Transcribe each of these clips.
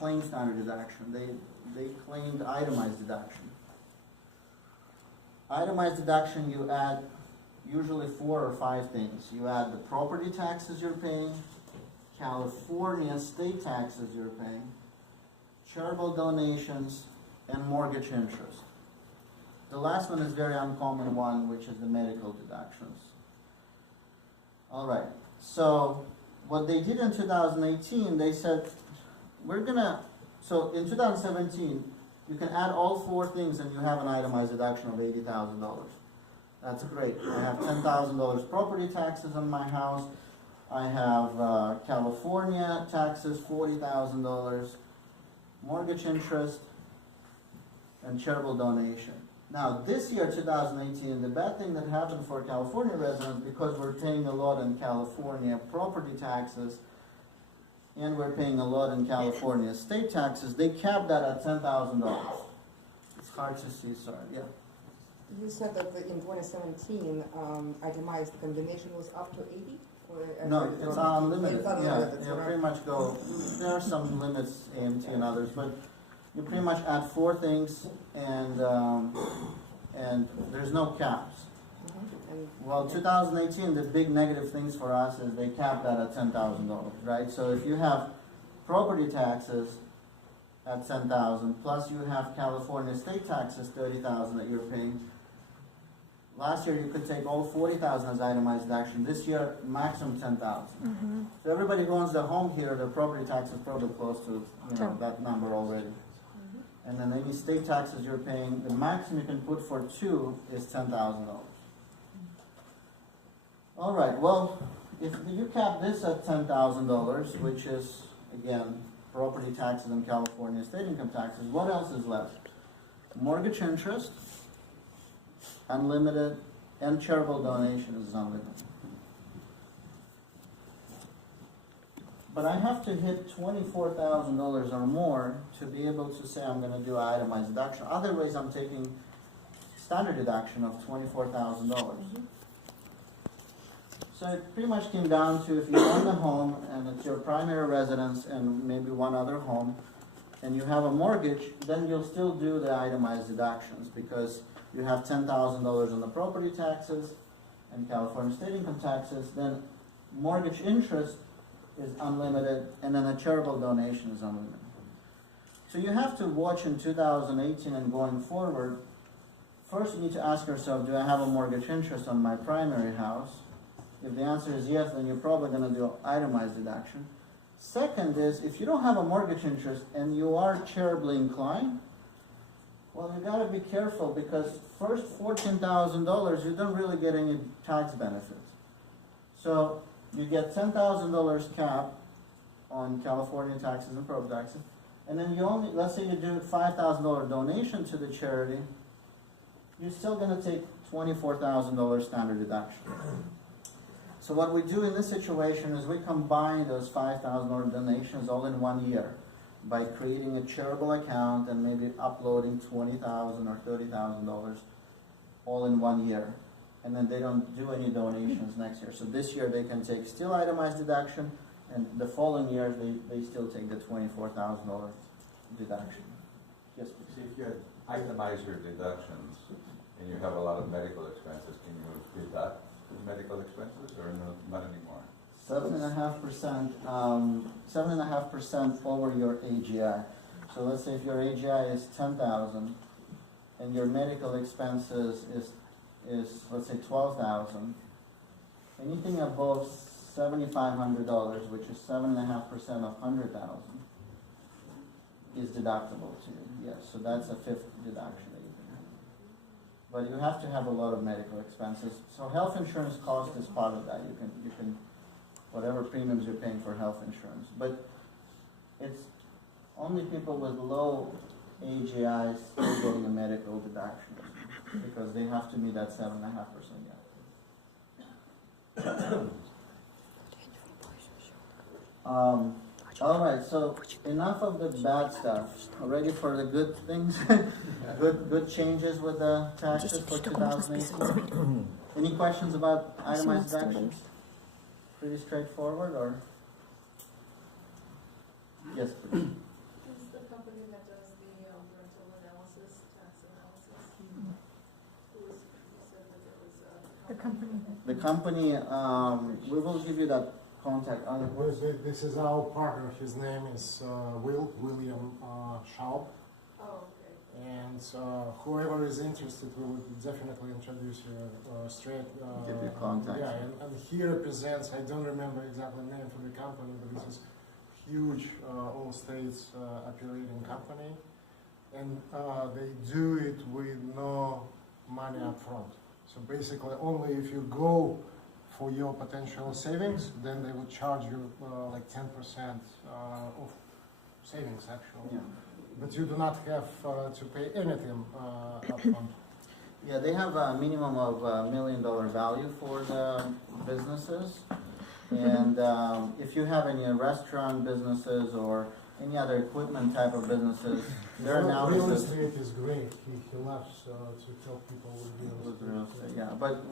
claim standard deduction. They claimed itemized deduction. Itemized deduction, you add usually 4 or 5 things. You add the property taxes you're paying, California state taxes you're paying, charitable donations, and mortgage interest. The last one is very uncommon one, which is the medical deductions. All right, so what they did in 2018, they said, so in 2017, you can add all 4 things and you have an itemized deduction of $80,000. That's great. I have $10,000 property taxes on my house. I have California taxes, $40,000, mortgage interest, and charitable donation. Now, this year, 2018, the bad thing that happened for California residents, because we're paying a lot in California property taxes, and we're paying a lot in California state taxes, they capped that at $10,000. It's hard to see, sorry, yeah. You said that in 2017, itemized combination was up to 80? No, it's unlimited, It's yeah, unlimited, you right? pretty much go, there are some limits, AMT and others, but you pretty much add 4 things, and there's no caps. And Well, 2018, the big negative things for us is they capped that at $10,000, right? So if you have property taxes at $10,000, plus you have California state taxes, $30,000 that you're paying. Last year, you could take all $40,000 as itemized deduction. This year, maximum $10,000. So everybody who owns their home here, their property tax is probably close to that number already. And then any state taxes you're paying, the maximum you can put for 2 is $10,000. All right, well, if you cap this at $10,000, which is, again, property taxes in California, state income taxes, what else is left? Mortgage interest, unlimited, and charitable donation is unlimited. But I have to hit $24,000 or more to be able to say I'm going to do an itemized deduction. Otherwise, I'm taking standard deduction of $24,000. So it pretty much came down to, if you own a home and it's your primary residence and maybe one other home, and you have a mortgage, then you'll still do the itemized deductions because you have $10,000 on the property taxes and California state income taxes. Then mortgage interest is unlimited, and then a charitable donation is unlimited. So you have to watch in 2018 and going forward. First, you need to ask yourself, do I have a mortgage interest on my primary house? If the answer is yes, then you're probably going to do itemized deduction. Second is, if you don't have a mortgage interest and you are charitably inclined, well, you got to be careful, because first $14,000, you don't really get any tax benefits. So you get $10,000 cap on California taxes and property taxes, and then you only, let's say you do $5,000 donation to the charity, you're still going to take $24,000 standard deduction. So what we do in this situation is we combine those $5,000 donations all in 1 year by creating a charitable account and maybe uploading $20,000 or $30,000 all in 1 year. And then they don't do any donations next year. So this year they can take still itemized deduction, and the following years they still take the $24,000 deduction. Yes, please. See, if you itemize your deductions and you have a lot of medical expenses, can you deduct the medical expenses or not anymore? 7.5%, 7.5% over your AGI. So let's say if your AGI is 10,000 and your medical expenses is let's say 12,000. Anything above $7,500, which is 7.5% of 100,000, is deductible to you. Yes, so that's a 5th deduction that you can have. But you have to have a lot of medical expenses. So health insurance cost is part of that. You can whatever premiums you're paying for health insurance. But it's only people with low AGIs still getting a medical deduction, because they have to meet that 7.5% gap. All right, so enough of the bad stuff. Ready for the good things? good changes with the taxes for 2018. Any questions about itemized deductions? Pretty straightforward, or? Yes, please. company, we will give you that contact. This is our partner. His name is William Schaub. Oh, okay. And whoever is interested, we would definitely introduce you straight. Give you contact. Yeah, and he represents, I don't remember exactly the name for the company, but this is huge all states operating company. And they do it with no money up front. So basically, only if you go for your potential savings, then they would charge you like 10% of savings actually. Yeah. But you do not have to pay anything upfront. Yeah, they have a minimum of $1 million value for the businesses. And if you have any restaurant businesses or any other equipment type of businesses, their Real analysis. estate is great. He loves to help people with real estate. Yeah, but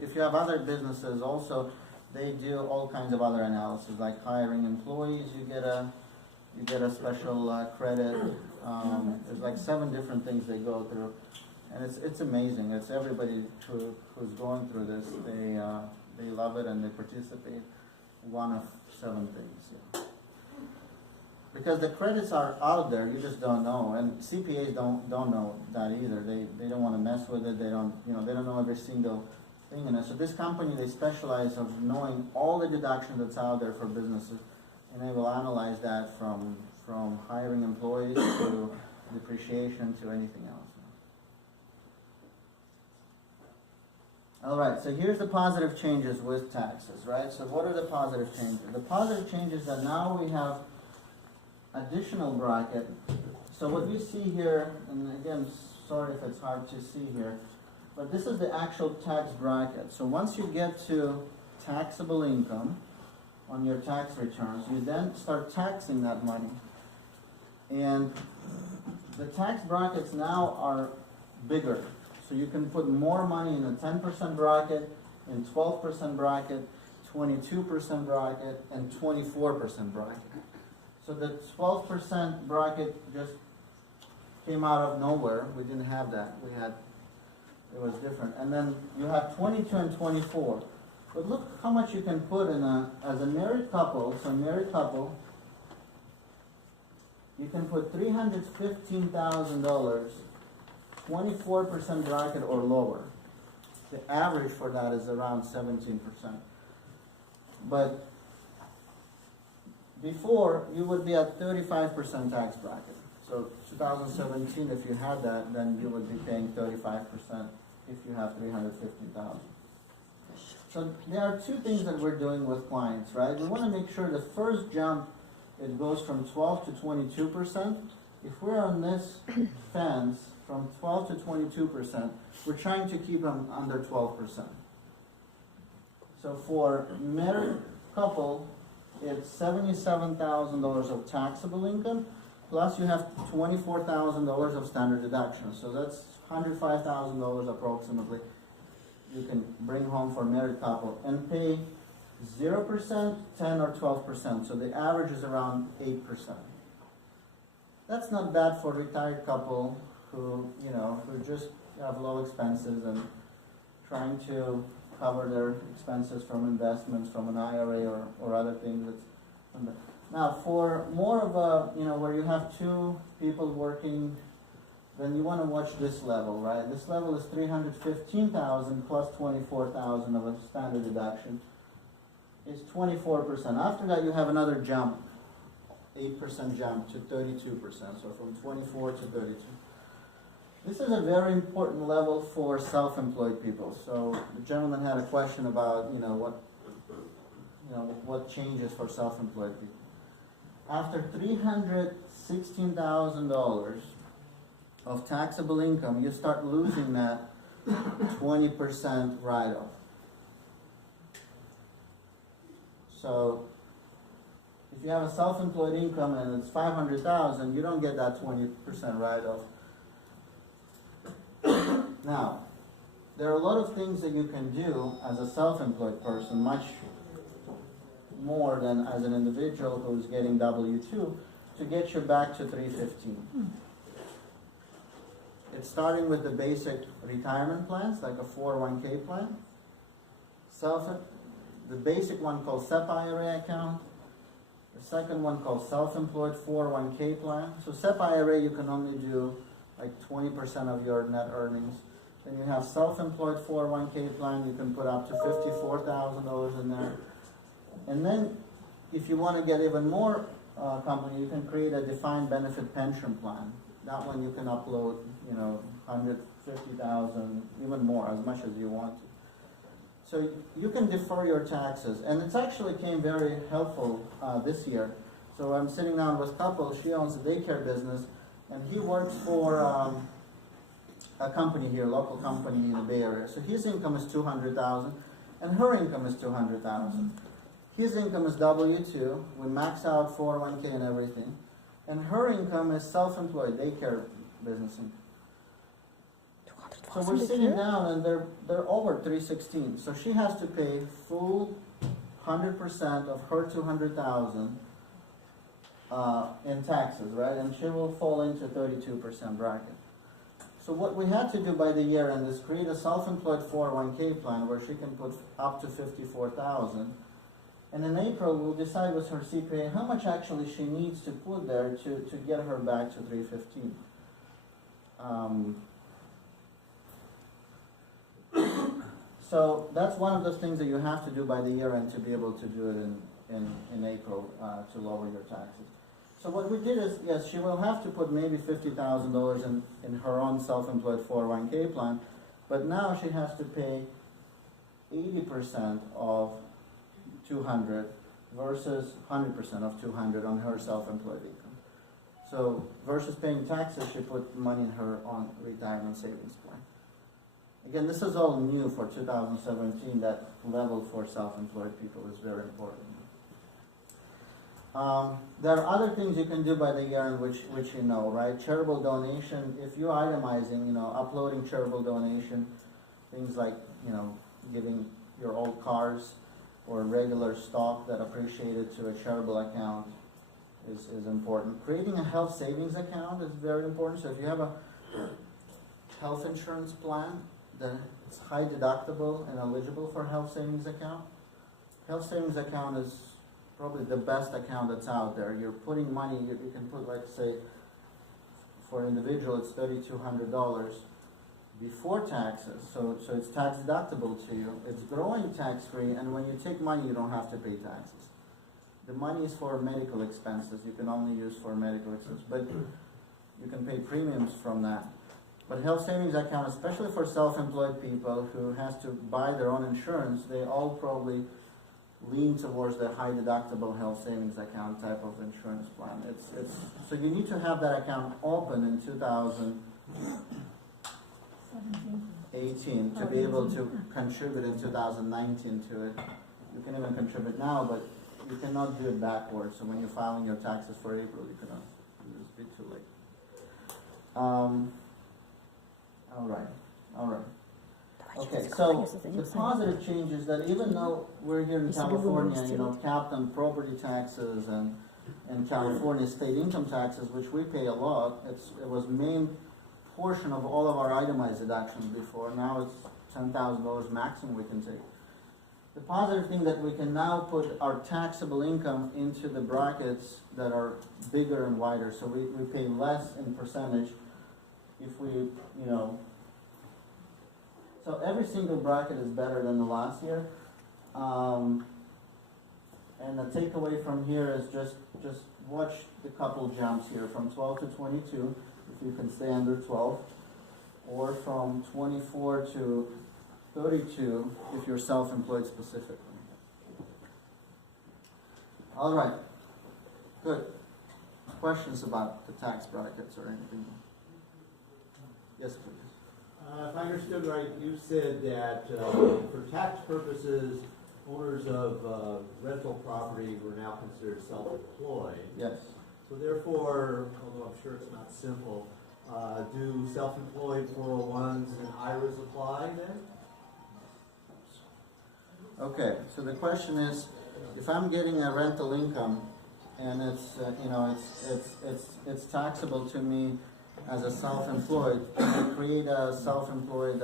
if you have other businesses also, they do all kinds of other analysis, like hiring employees, you get a special credit. There's like 7 different things they go through, and it's amazing. It's everybody who's going through this. They love it and they participate. One of 7 things. Yeah. Because the credits are out there, you just don't know, and CPAs don't know that either. They don't want to mess with it. They don't know every single thing in it. So this company, they specialize of knowing all the deductions that's out there for businesses, and they will analyze that from hiring employees to depreciation to anything else. All right, so here's the positive changes with taxes, right? So what are the positive changes? The positive changes that now we have additional bracket. So what you see here, and again, sorry if it's hard to see here, but this is the actual tax bracket. So once you get to taxable income on your tax returns, you then start taxing that money. And the tax brackets now are bigger. So you can put more money in the 10% bracket, in 12% bracket, 22% bracket, and 24% bracket. So the 12% bracket just came out of nowhere. We didn't have that. It was different. And then you have 22 and 24. But look how much you can put in as a married couple. So a married couple, you can put $315,000, 24% bracket or lower. The average for that is around 17%. But before, you would be at 35% tax bracket. So 2017, if you had that, then you would be paying 35% if you have 350,000. So there are 2 things that we're doing with clients, right? We want to make sure the first jump, it goes from 12 to 22%. If we're on this fence from 12 to 22%, we're trying to keep them under 12%. So for married couple, it's $77,000 of taxable income, plus you have $24,000 of standard deductions. So that's $105,000 approximately you can bring home for a married couple and pay 0%, 10 or 12%. So the average is around 8%. That's not bad for a retired couple who just have low expenses and trying to cover their expenses from investments, from an IRA or other things. Now, for more of a, where you have 2 people working, then you want to watch this level, right? This level is $315,000 plus $24,000 of a standard deduction. It's 24%. After that, you have another jump, 8% jump to 32%. So from 24 to 32. This is a very important level for self-employed people. So the gentleman had a question about, what changes for self-employed people. After $316,000 of taxable income, you start losing that 20% write-off. So if you have a self-employed income and it's $500,000, you don't get that 20% write-off. Now, there are a lot of things that you can do as a self-employed person, much more than as an individual who's getting W-2, to get you back to 315. It's starting with the basic retirement plans, like a 401k plan. the basic one called SEP IRA account, the second one called self-employed 401k plan. So SEP IRA, you can only do like 20% of your net earnings. Then you have self-employed 401k plan, you can put up to $54,000 in there. And then if you want to get even more company, you can create a defined benefit pension plan. That one you can upload, 150,000, even more, as much as you want to. So you can defer your taxes, and it's actually came very helpful this year. So I'm sitting down with a couple, she owns a daycare business, and he works for a company here, local company in the Bay Area. So his income is $200,000, and her income is $200,000. His income is W-2, we max out 401k and everything, and her income is self-employed daycare business income. So we're sitting down and they're over 316. So she has to pay full 100% of her 200,000 in taxes, right? And she will fall into 32% bracket. So what we had to do by the year end is create a self-employed 401k plan where she can put up to 54,000. And in April, we'll decide with her CPA how much actually she needs to put there to get her back to 315. So that's one of the things that you have to do by the year end to be able to do it in April to lower your taxes. So what we did is, yes, she will have to put maybe $50,000 in her own self-employed 401k plan, but now she has to pay 80% of 200 versus 100% of 200 on her self-employed income. So versus paying taxes, she put money in her own retirement savings plan. Again, this is all new for 2017. That level for self-employed people is very important. There are other things you can do by the year in which you know, right? Charitable donation, if you're itemizing, uploading charitable donation, things like, giving your old cars or regular stock that appreciated to a charitable account is important. Creating a health savings account is very important. So if you have a health insurance plan, then it's high deductible and eligible for health savings account. Health savings account is probably the best account that's out there. You're putting money, you can put, like, say, for an individual, it's $3,200 before taxes, so it's tax deductible to you. It's growing tax-free, and when you take money, you don't have to pay taxes. The money is for medical expenses. You can only use for medical expenses, but you can pay premiums from that. But health savings account, especially for self-employed people who has to buy their own insurance, they all probably lean towards the high deductible health savings account type of insurance plan. So you need to have that account open in 2018 to be able to contribute in 2019 to it. You can even contribute now, but you cannot do it backwards. So when you're filing your taxes for April, you cannot. It's a bit too late. All right. Okay, so the positive change is that even though we're here in California, capped on property taxes and California state income taxes, which we pay a lot, it was main portion of all of our itemized deductions before. Now it's $10,000 maximum we can take. The positive thing that we can now put our taxable income into the brackets that are bigger and wider, so we pay less in percentage if we, so every single bracket is better than the last year. And the takeaway from here is just watch the couple jumps here from 12 to 22, if you can stay under 12, or from 24 to 32 if you're self-employed specifically. All right, good. Questions about the tax brackets or anything? Yes, please. If I understood right, you said that for tax purposes, owners of rental property were now considered self-employed. Yes. So therefore, although I'm sure it's not simple, do self-employed 401s and IRAs apply then? Okay, so the question is, if I'm getting a rental income and it's taxable to me as a self-employed, can I create a self-employed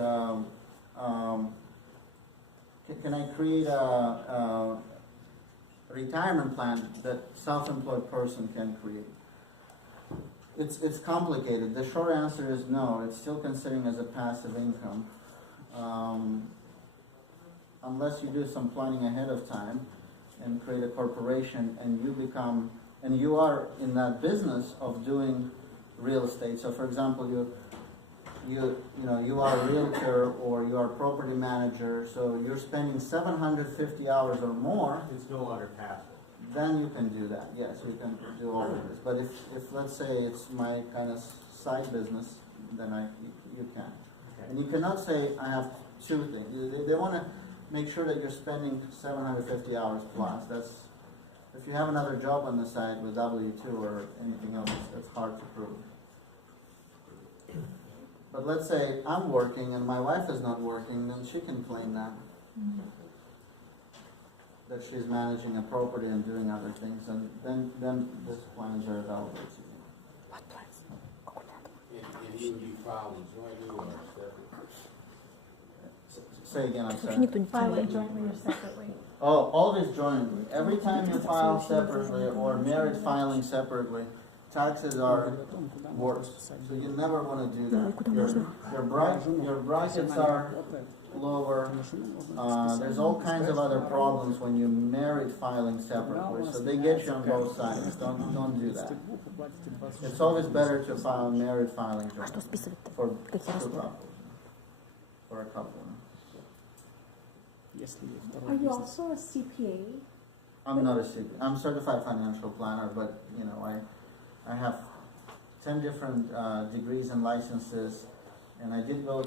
can I create a retirement plan that self-employed person can create? It's complicated. The short answer is no. It's still considering as a passive income. Unless you do some planning ahead of time and create a corporation and you are in that business of doing real estate. So for example, you are a realtor or you are a property manager, so you're spending 750 hours or more, It's no longer passive. then you can do that. Yes, you can do all of this. But if let's say it's my kind of side business, then you can. And you cannot say I have two things. They want to make sure that you're spending 750 hours plus. If you have another job on the side with W-2 or anything else, that's hard to prove. But let's say I'm working and my wife is not working, then she can claim that. That she's managing a property and doing other things, and then these plans are available to you. What plans? And you would be filing jointly or separate? Say again, I'm sorry. Никто не File it jointly or separately. Oh, all this jointly. Every time you file separately or married filing separately, taxes are worse. So you never want to do that. Your brackets are lower. There's all kinds of other problems when you married filing separately. So they get you on both sides. Don't do that. It's always better to file married filing А что jointly списывать-то? for Какие two расходы? couples. For a couple. Are you also a CPA? I'm not a CPA. I'm certified financial planner, but I have 10 different degrees and licenses, and I did go